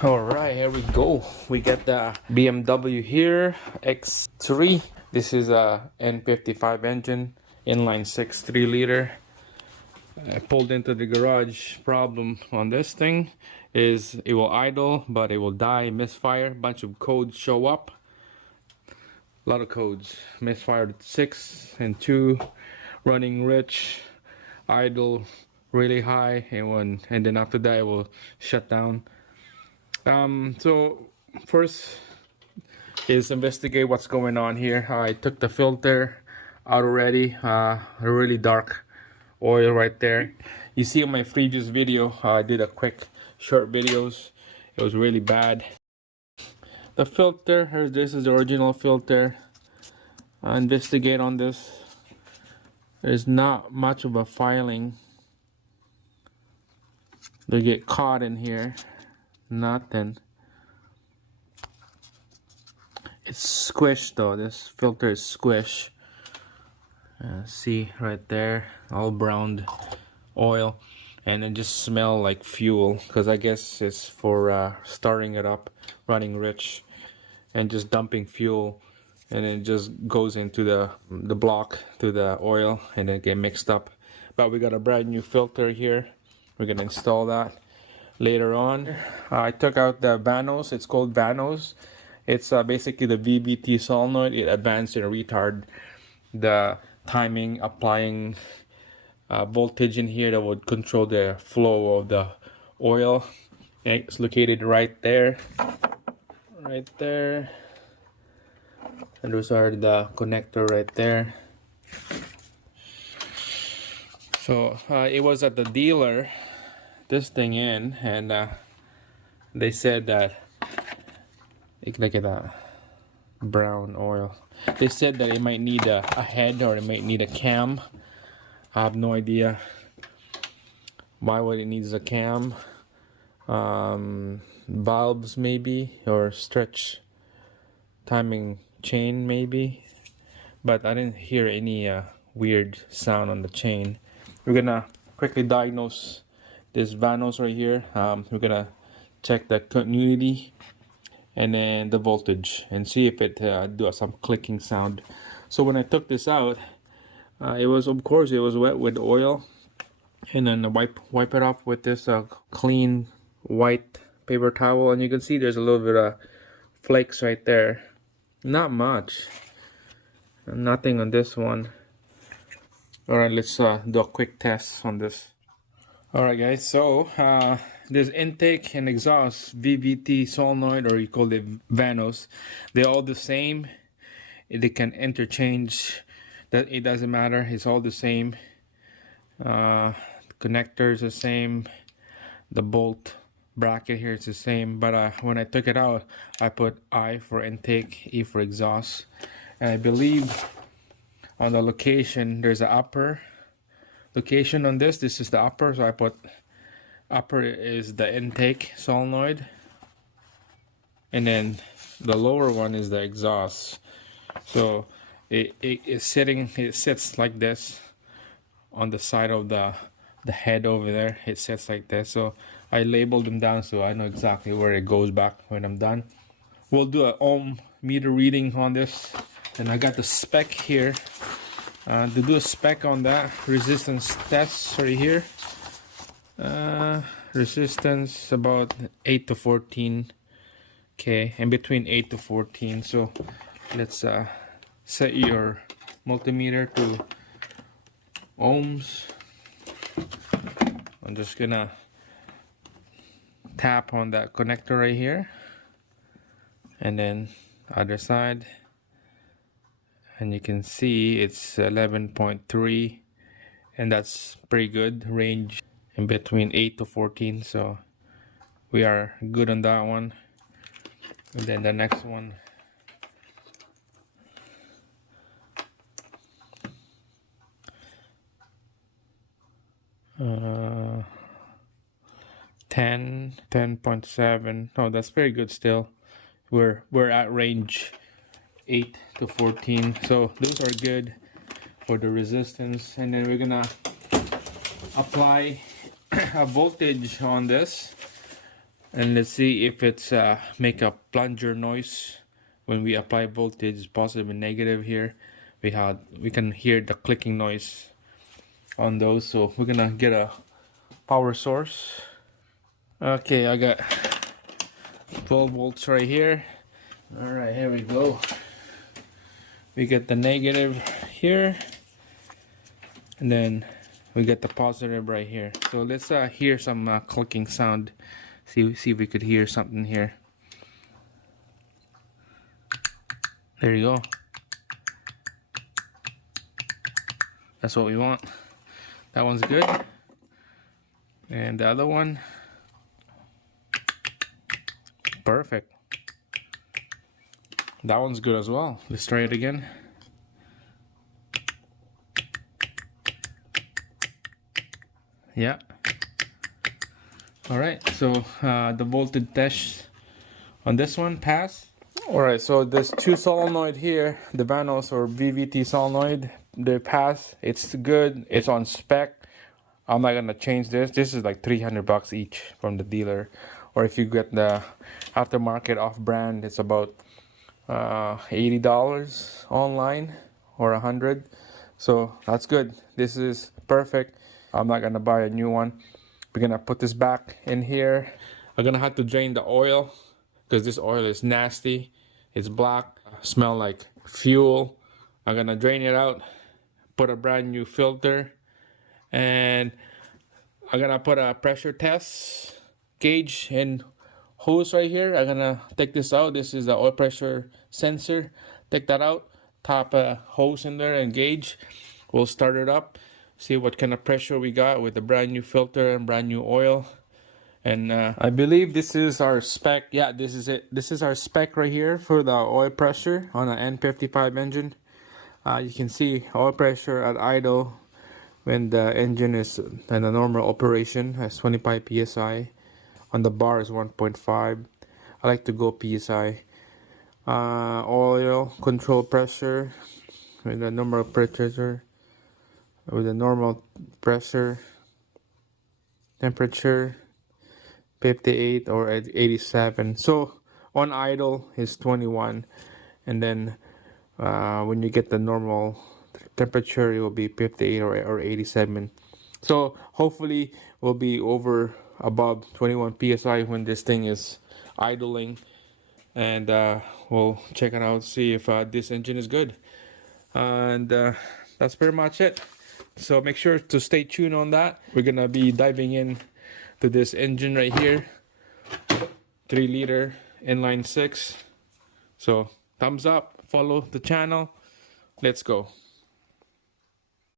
All right, here we go. We got the BMW here, X3. This is a N55 engine, inline 6 3-liter. I pulled into the garage. Problem on this thing is it will idle, but it will die, misfire. Bunch of codes show up. A lot of codes. Misfire 6 and 2, running rich, idle really high, and then after that it will shut down. So first is investigate what's going on here. I took the filter out already. A really dark oil right there. You see in my previous video, I did a quick short videos. It was really bad. The filter, this is the original filter. Investigate on this. There's not much of a filing. They get caught in here. Nothing. It's squished though. This filter is squished. See right there, all browned oil, and it just smell like fuel because I guess it's for starting it up, running rich, and just dumping fuel, and it just goes into the block to the oil and then get mixed up. But we got a brand new filter here. We're gonna install that later on. I took out the VANOS. It's called VANOS. It's basically the VBT solenoid. It advanced and retard the timing, applying voltage in here that would control the flow of the oil. It's located right there, and those are the connector right there. So it was at the dealer, this thing in, and they said that, look at that brown oil. They said that it might need a head, or it might need a cam. I have no idea why would it needs a cam. Valves maybe, or stretch timing chain maybe, but I didn't hear any weird sound on the chain. We're gonna quickly diagnose this VANOS right here. We're gonna check the continuity and then the voltage and see if it do some clicking sound. So when I took this out, it was, of course, it was wet with oil, and then wipe it off with this clean white paper towel, and you can see there's a little bit of flakes right there. Not much, nothing on this one. All right, let's do a quick test on this. All right, guys, so this intake and exhaust VVT solenoid, or you call it VANOS, they're all the same. They can interchange, that it doesn't matter, it's all the same. The connector is the same, the bolt bracket here is the same, but when I took it out, I put I for intake, E for exhaust, and I believe on the location there's an upper location on this. This is the upper, so I put upper is the intake solenoid, and then the lower one is the exhaust. So it sits like this on the side of the head over there. It sits like this, so I labeled them down so I know exactly where it goes back when I'm done. We'll do an ohm meter reading on this, and I got the spec here. To do a spec on that, resistance test right here. Resistance about 8 to 14 K, and between 8 to 14. So let's set your multimeter to ohms. I'm just gonna tap on that connector right here, and then other side, and you can see it's 11.3, and that's pretty good range in between 8 to 14, so we are good on that one. And then the next one, uh, 10.7. Oh, that's very good still. We're at range 8 to 14, so those are good for the resistance. And then we're gonna apply a voltage on this. and let's see if it's make a plunger noise when we apply voltage, positive and negative. Here we can hear the clicking noise on those. So we're gonna get a power source. Okay, I got 12 volts right here. All right, here we go. We get the negative here, and then we get the positive right here. So let's hear some clicking sound. See if we could hear something here. There you go. That's what we want. That one's good. And the other one, perfect. That one's good as well. Let's try it again. Yeah. All right, so the voltage test on this one passed. All right, so there's two solenoid here, the VANOS or VVT solenoid. They pass. It's good. It's on spec. I'm not gonna change this. This is like 300 bucks each from the dealer, or if you get the aftermarket off-brand, it's about $80 online or 100. So that's good. This is perfect. I'm not gonna buy a new one. We're gonna put this back in here. I'm gonna have to drain the oil because this oil is nasty. It's black, smell like fuel. I'm gonna drain it out, put a brand new filter, and I'm gonna put a pressure test gauge and hose right here. I'm gonna take this out. This is the oil pressure sensor. Take that out, tap a hose in there and gauge. We'll start it up, see what kind of pressure we got with a brand new filter and brand new oil. And I believe this is our spec. Yeah, this is it. This is our spec right here for the oil pressure on an N55 engine. You can see oil pressure at idle when the engine is in a normal operation has 25 psi. On the bar is 1.5. I like to go psi. Oil control pressure with the normal pressure, temperature 58 or 87. So on idle is 21, and then when you get the normal temperature, it will be 58 or 87. So hopefully we'll be above 21 psi when this thing is idling, and we'll check it out, see if this engine is good. And that's pretty much it. So make sure to stay tuned on that. We're gonna be diving in to this engine right here, 3-liter inline 6. So thumbs up, follow the channel, let's go.